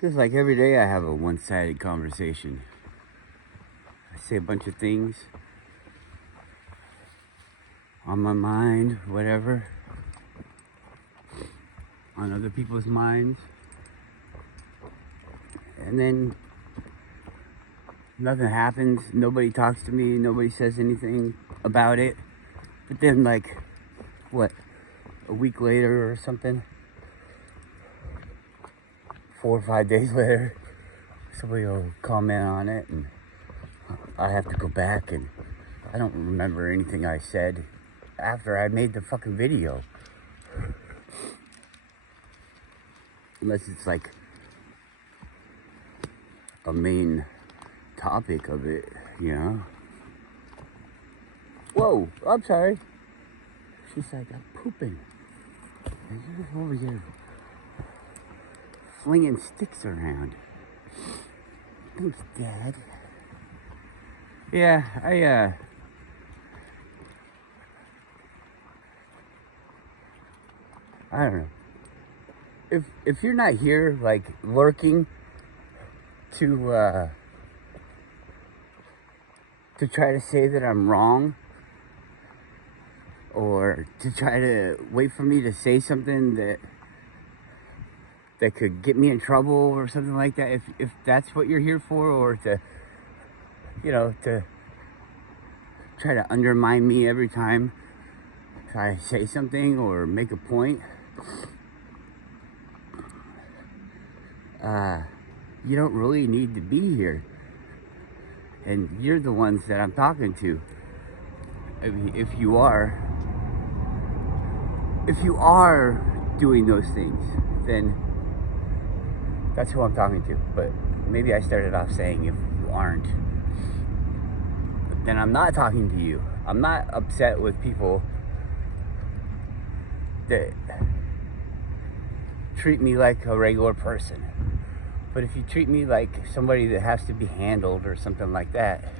Feels like every day I have a one-sided conversation. I say a bunch of things on my mind, whatever, on other people's minds, and then nothing happens. Nobody talks to me. Nobody says anything about it. But then, like, what, a week later or something, 4 or 5 days later, somebody will comment on it, and I have to go back, and I don't remember anything I said after I made the fucking video. Unless it's like a main topic of it, you know? Whoa, I'm sorry. She's like, I'm pooping. And you're over here flinging sticks around. Thanks, Dad. Yeah, I don't know. If you're not here, like, lurking to try to say that I'm wrong, or to try to wait for me to say something that could get me in trouble or something like that, if that's what you're here for, or to, you know, to try to undermine me every time I say something or make a point, you don't really need to be here. And you're the ones that I'm talking to. I mean, if you are doing those things, then that's who I'm talking to. But maybe I started off saying if you aren't, then I'm not talking to you. I'm not upset with people that treat me like a regular person. But if you treat me like somebody that has to be handled or something like that,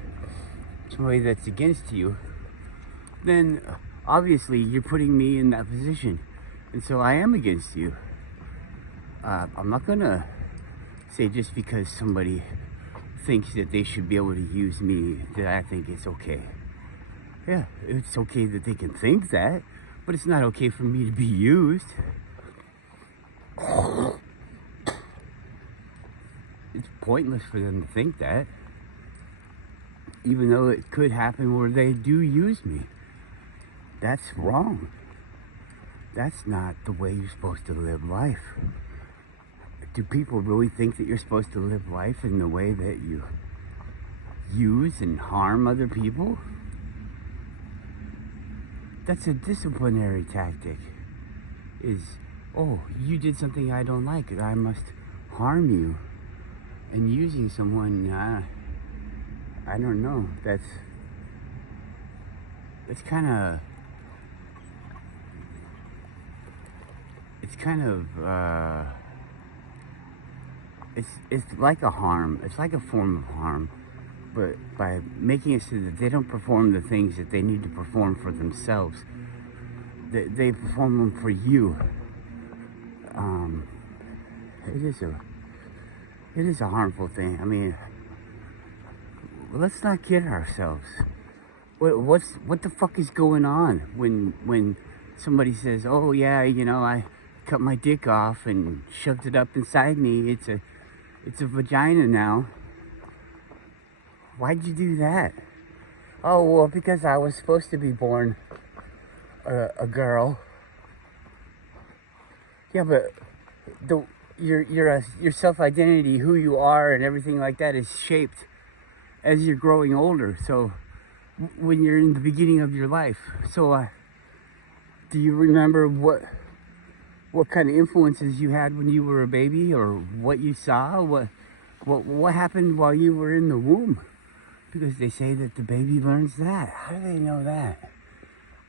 somebody that's against you, then obviously you're putting me in that position. And so I am against you. I'm not gonna say just because somebody thinks that they should be able to use me that I think it's okay. Yeah, it's okay that they can think that, but it's not okay for me to be used. It's pointless for them to think that, even though it could happen where they do use me. That's wrong. That's not the way you're supposed to live life. Do people really think that you're supposed to live life in the way that you use and harm other people? That's a disciplinary tactic. Is, oh, you did something I don't like, I must harm you. And using someone, I don't know, that's kind of, it's like a harm. It's like a form of harm, but by making it so that they don't perform the things that they need to perform for themselves, they perform them for you. It is a harmful thing. I mean, let's not kid ourselves. What the fuck is going on when somebody says, "Oh yeah, you know, I cut my dick off and shoved it up inside me. It's a vagina now." Why'd you do that? Oh well, because I was supposed to be born a girl. Yeah, but your self-identity, who you are, and everything like that is shaped as you're growing older. So when you're in the beginning of your life, so do you remember what kind of influences you had when you were a baby, or what you saw? What happened while you were in the womb? Because they say that the baby learns that. How do they know that?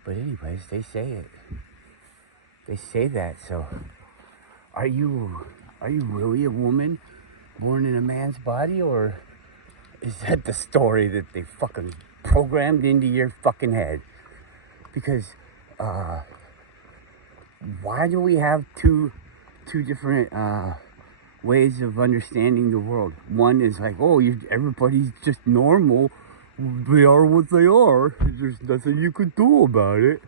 But anyways, they say it. They say that. So are you really a woman born in a man's body, or is that the story that they fucking programmed into your fucking head? Because why do we have two different ways of understanding the world. One is like, oh, everybody's just normal. They are what they are. There's nothing you could do about it.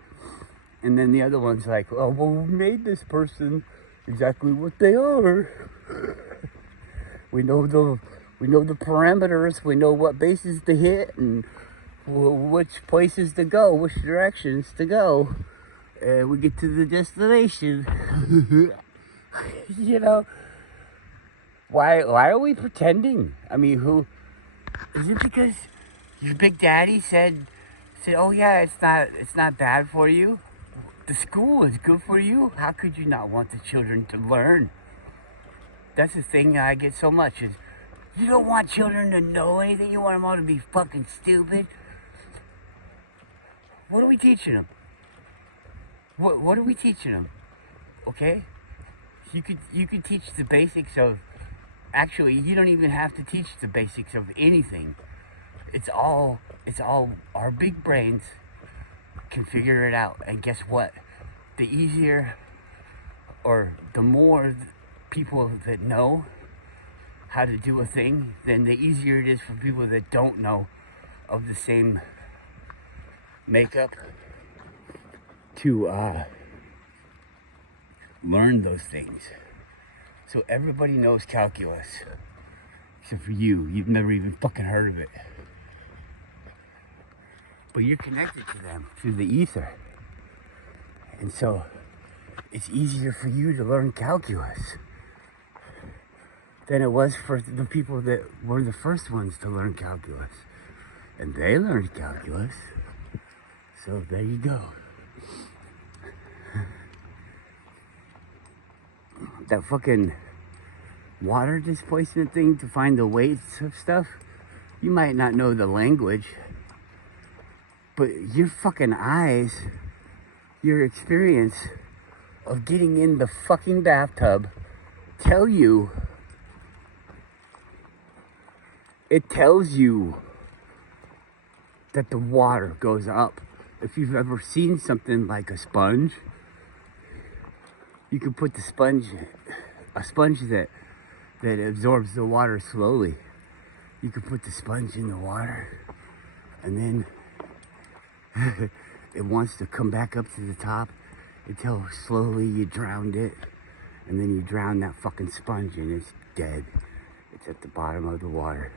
And then the other one's like, oh, well, we made this person exactly what they are. We know the parameters. We know what bases to hit and which places to go, which directions to go. And we get to the destination. You know, why are we pretending? I mean, who is it? Because your big daddy said, oh yeah, it's not bad for you. The school is good for you. How could you not want the children to learn? That's the thing I get so much is, you don't want children to know anything. You want them all to be fucking stupid. What are we teaching them? What are we teaching them? Okay, you could teach the basics of. Actually, you don't even have to teach the basics of anything. It's all our big brains can figure it out. And guess what? The easier or the more people that know how to do a thing, then the easier it is for people that don't know of the same makeup to learn those things. So everybody knows calculus, except for you. You've never even fucking heard of it. But you're connected to them through the ether. And so it's easier for you to learn calculus than it was for the people that were the first ones to learn calculus. And they learned calculus. So there you go. That fucking water displacement thing to find the weights of stuff, you might not know the language, but your fucking eyes, your experience of getting in the fucking bathtub tells you that the water goes up. If you've ever seen something like a sponge, you can put a sponge that absorbs the water slowly. You can put the sponge in the water, and then it wants to come back up to the top until slowly you drowned it, and then you drown that fucking sponge and it's dead. It's at the bottom of the water.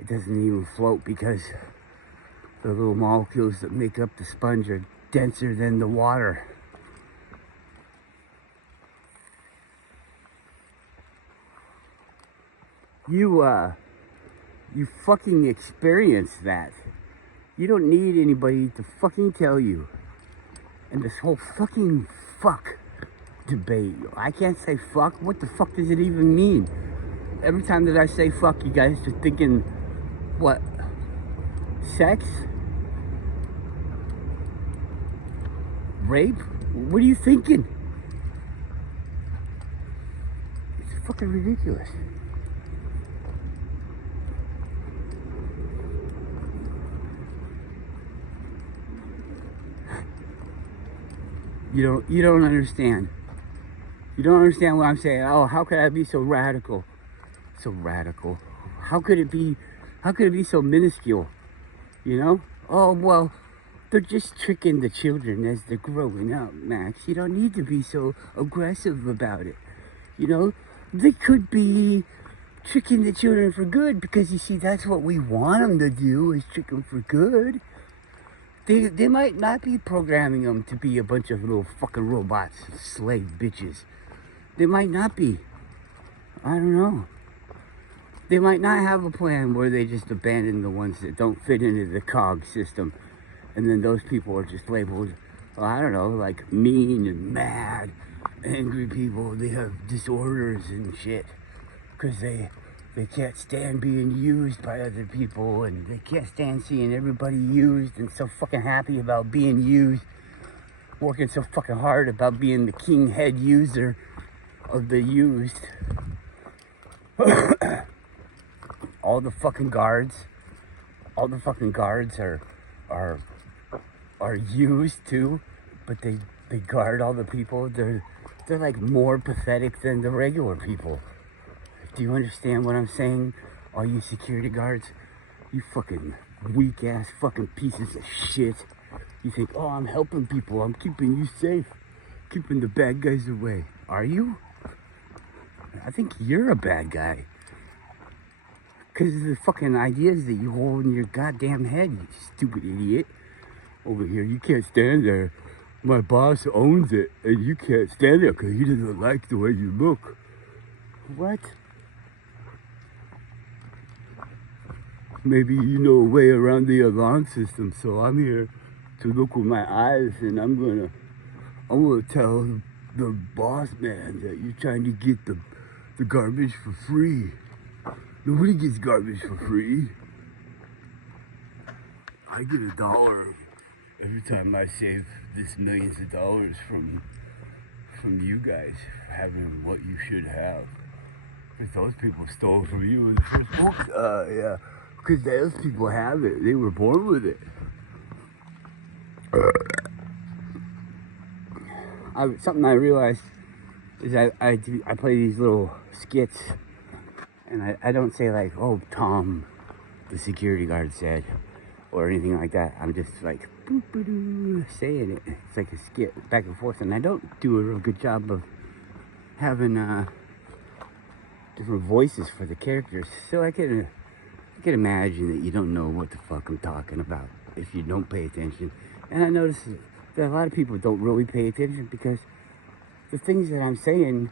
It doesn't even float because the little molecules that make up the sponge are denser than the water. You fucking experience that. You don't need anybody to fucking tell you. And this whole fucking fuck debate. I can't say fuck. What the fuck does it even mean? Every time that I say fuck, you guys are thinking, what? Sex? Rape? What are you thinking? It's fucking ridiculous. You don't understand. You don't understand what I'm saying. Oh, how could I be so radical? So radical. How could it be so minuscule? You know? Oh, well, they're just tricking the children as they're growing up, Max. You don't need to be so aggressive about it. You know? They could be tricking the children for good, because you see, that's what we want them to do, is trick them for good. They might not be programming them to be a bunch of little fucking robots, slave bitches. They might not be. I don't know. They might not have a plan where they just abandon the ones that don't fit into the cog system. And then those people are just labeled, well, I don't know, like mean and mad, angry people. They have disorders and shit. Because they can't stand being used by other people, and they can't stand seeing everybody used, and so fucking happy about being used, working so fucking hard about being the king head user of the used. all the fucking guards are used too, but they guard all the people. They're they're like more pathetic than the regular people. Do you understand what I'm saying? All you security guards, you fucking weak ass fucking pieces of shit. You think, oh, I'm helping people, I'm keeping you safe, keeping the bad guys away. Are you? I think you're a bad guy. Because of the fucking ideas that you hold in your goddamn head, you stupid idiot. Over here, you can't stand there. My boss owns it, and you can't stand there because he doesn't like the way you look. What? Maybe you know a way around the alarm system, so I'm here to look with my eyes, and I'm gonna tell the boss man that you're trying to get the garbage for free. Nobody gets garbage for free. I get $1 every time I save this millions of dollars from you guys having what you should have. Because those people stole from you in the first place. Yeah. Because those people have it. They were born with it. Something I realized is I play these little skits, and I don't say like, oh, Tom, the security guard said, or anything like that. I'm just like saying it. It's like a skit back and forth, and I don't do a real good job of having different voices for the characters. So I can imagine that you don't know what the fuck I'm talking about if you don't pay attention. And I notice that a lot of people don't really pay attention because the things that I'm saying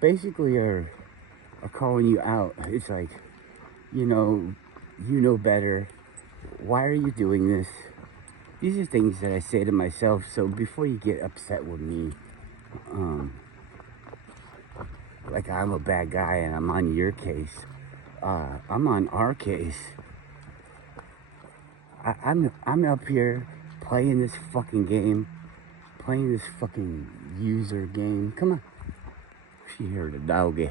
basically are calling you out. It's like, you know better. Why are you doing this? These are things that I say to myself. So before you get upset with me, like I'm a bad guy and I'm on your case, I'm on our case. I'm up here playing this fucking game, playing this fucking user game. Come on. She heard a doggy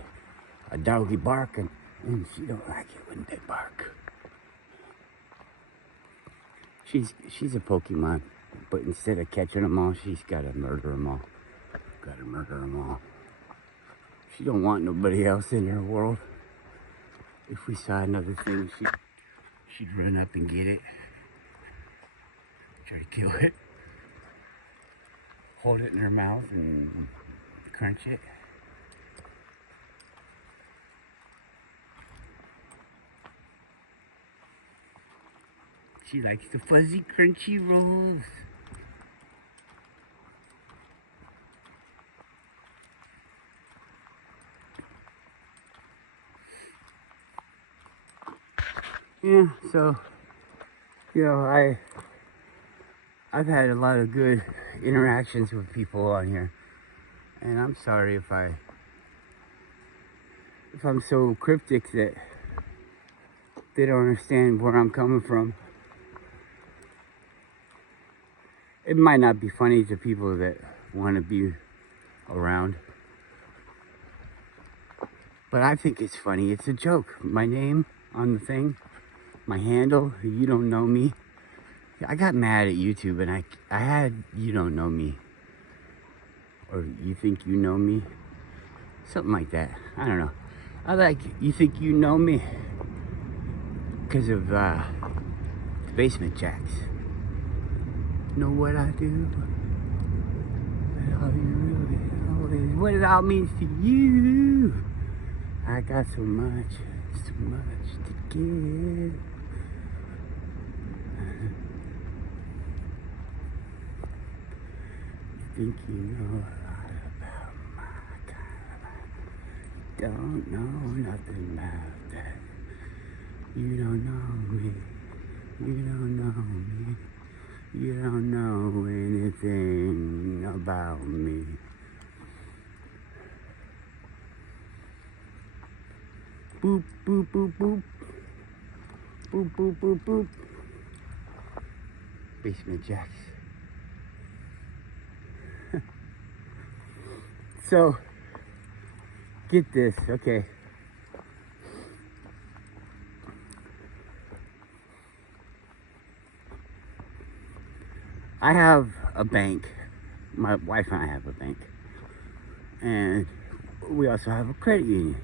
barking, and she don't like it when they bark. She's a Pokemon, but instead of catching them all, she's gotta murder them all. She don't want nobody else in her world. If we saw another thing, she'd run up and get it. Try to kill it. Hold it in her mouth and crunch it. She likes the fuzzy, crunchy rolls. Yeah, so, I've had a lot of good interactions with people on here. And I'm sorry if I'm so cryptic that they don't understand where I'm coming from. It might not be funny to people that want to be around. But I think it's funny. It's a joke. My name on the thing, my handle, you don't know me. I got mad at YouTube and I had you don't know me. Or you think you know me. Something like that. I don't know. I like you think you know me because of the Basement Jacks. Know what I do? What it all means to you. I got so much to give. You think you know a lot about my kind of life. Don't know nothing about that. You don't know me. You don't know me. You don't know anything about me. Boop, boop, boop, boop. Boop, boop, boop, boop. Basement Jacks. So, get this, okay. I have a bank. My wife and I have a bank. And we also have a credit union.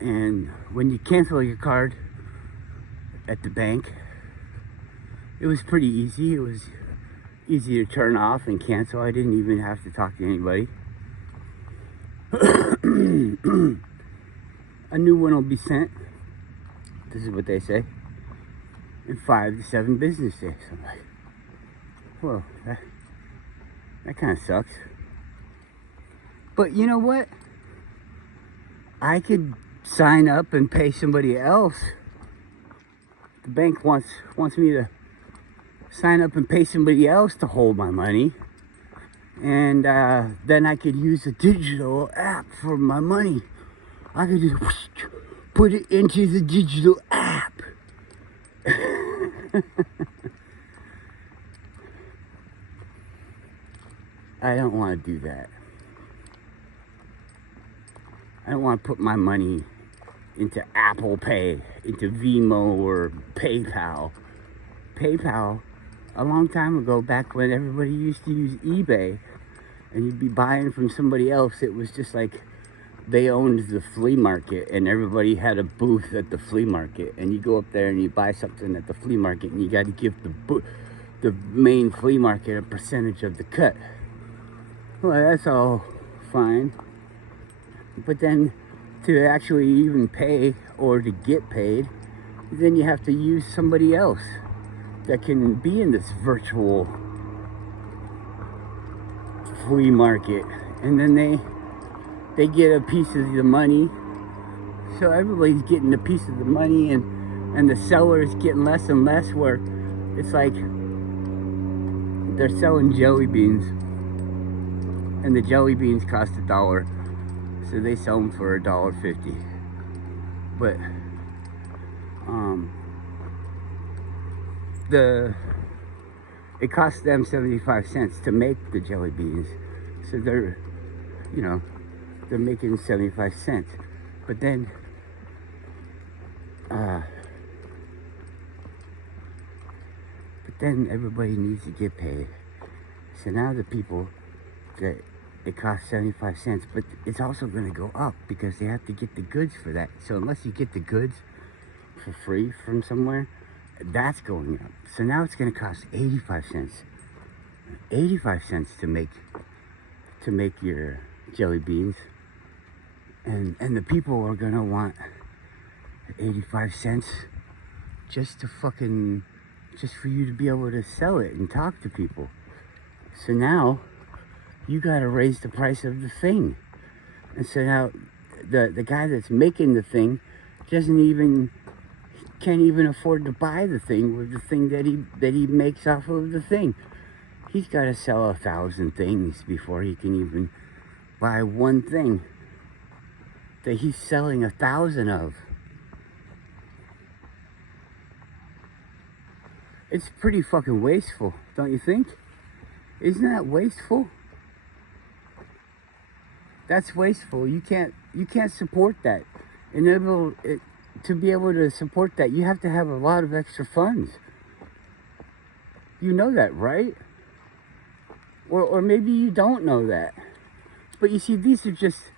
And when you cancel your card at the bank, it was pretty easy. It was easy to turn off and cancel. I didn't even have to talk to anybody. A new one will be sent. This is what they say. In 5 to 7 business days. I'm like, well, that kind of sucks. But you know what? I could sign up and pay somebody else. The bank wants me to sign up and pay somebody else to hold my money. And then I could use a digital app for my money. I could just put it into the digital app. I don't want to do that. I don't want to put my money into Apple Pay, into Venmo or PayPal. PayPal, a long time ago, back when everybody used to use eBay and you'd be buying from somebody else, it was just like they owned the flea market and everybody had a booth at the flea market, and you go up there and you buy something at the flea market and you got to give the main flea market a percentage of the cut. Well, that's all fine. But then to actually even pay or to get paid, then you have to use somebody else that can be in this virtual flea market. And then they get a piece of the money. So everybody's getting a piece of the money, and the seller is getting less and less, where it's like they're selling jelly beans. And the jelly beans cost $1. So they sell them for $1.50. But it costs them 75 cents to make the jelly beans. So they're making 75 cents. But then everybody needs to get paid. So now the people that it costs 75 cents, but it's also going to go up because they have to get the goods for that. So unless you get the goods for free from somewhere, that's going up. So now it's going to cost 85 cents. 85 cents to make your jelly beans. And the people are going to want 85 cents just for you to be able to sell it and talk to people. So now you got to raise the price of the thing. And so now the guy that's making the thing can't even afford to buy the thing with the thing that he makes off of the thing. He's got to sell 1,000 things before he can even buy one thing that he's selling 1,000 of. It's pretty fucking wasteful, don't you think? Isn't that wasteful? That's wasteful. You can't support that. To be able to support that, you have to have a lot of extra funds. You know that, right? Or maybe you don't know that. But you see, these are just,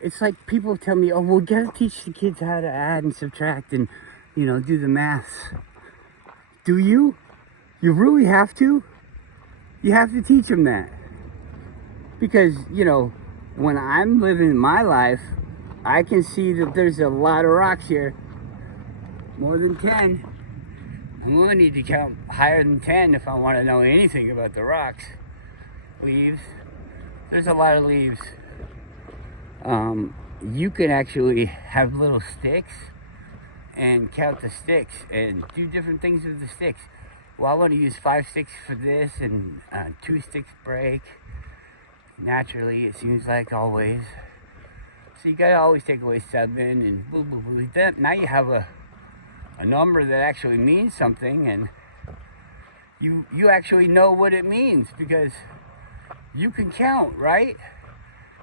it's like people tell me, oh, well, we gotta teach the kids how to add and subtract and, do the math. Do you? You really have to? You have to teach them that. Because, when I'm living my life, I can see that there's a lot of rocks here. More than 10. I'm going to need to count higher than 10 if I want to know anything about the rocks. Leaves. There's a lot of leaves. You can actually have little sticks and count the sticks and do different things with the sticks. Well, I want to use 5 sticks for this and 2 sticks break. Naturally, it seems like always. So you gotta always take away 7 and boo boo boo. Then now you have a number that actually means something, and you actually know what it means because you can count, right?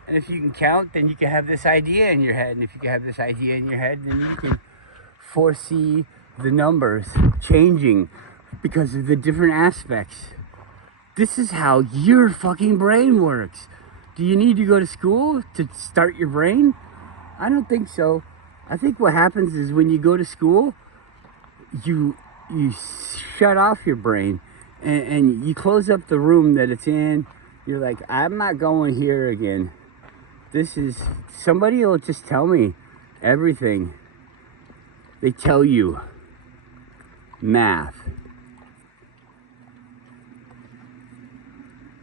And if you can count, then you can have this idea in your head. And if you can have this idea in your head, then you can foresee the numbers changing because of the different aspects. This is how your fucking brain works. Do you need to go to school to start your brain? I don't think so. I think what happens is when you go to school, you shut off your brain and you close up the room that it's in. You're like, I'm not going here again. This is, somebody will just tell me everything. They tell you math.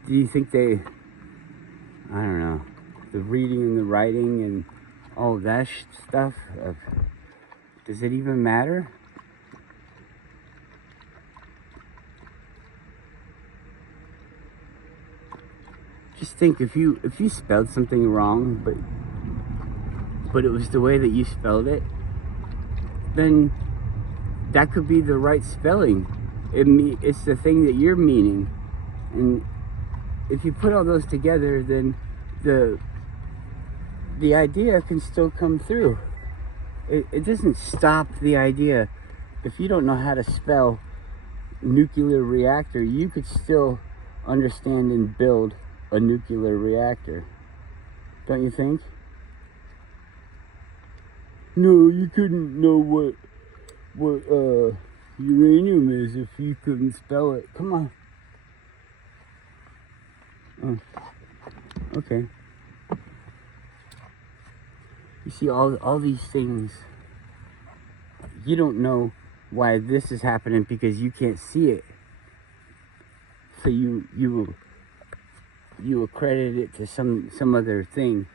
Do you think they, I don't know, the reading and the writing and all that stuff, does it even matter? Just think, if you spelled something wrong, but it was the way that you spelled it, then that could be the right spelling. It's the thing that you're meaning, and if you put all those together, then the idea can still come through. It doesn't stop the idea. If you don't know how to spell nuclear reactor, you could still understand and build a nuclear reactor. Don't you think? No, you couldn't know what uranium is if you couldn't spell it. Come on. Oh, okay. You see, all these things, you don't know why this is happening because you can't see it. So you accredit it to some other thing,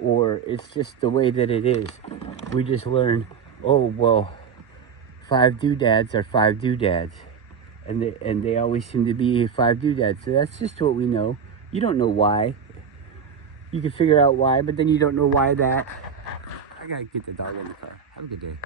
or it's just the way that it is. We just learn, oh well, 5 doodads are 5 doodads, and they always seem to be 5 doodads. So that's just what we know. You don't know why. You can figure out why, but then you don't know why that. I gotta get the dog in the car. Have a good day.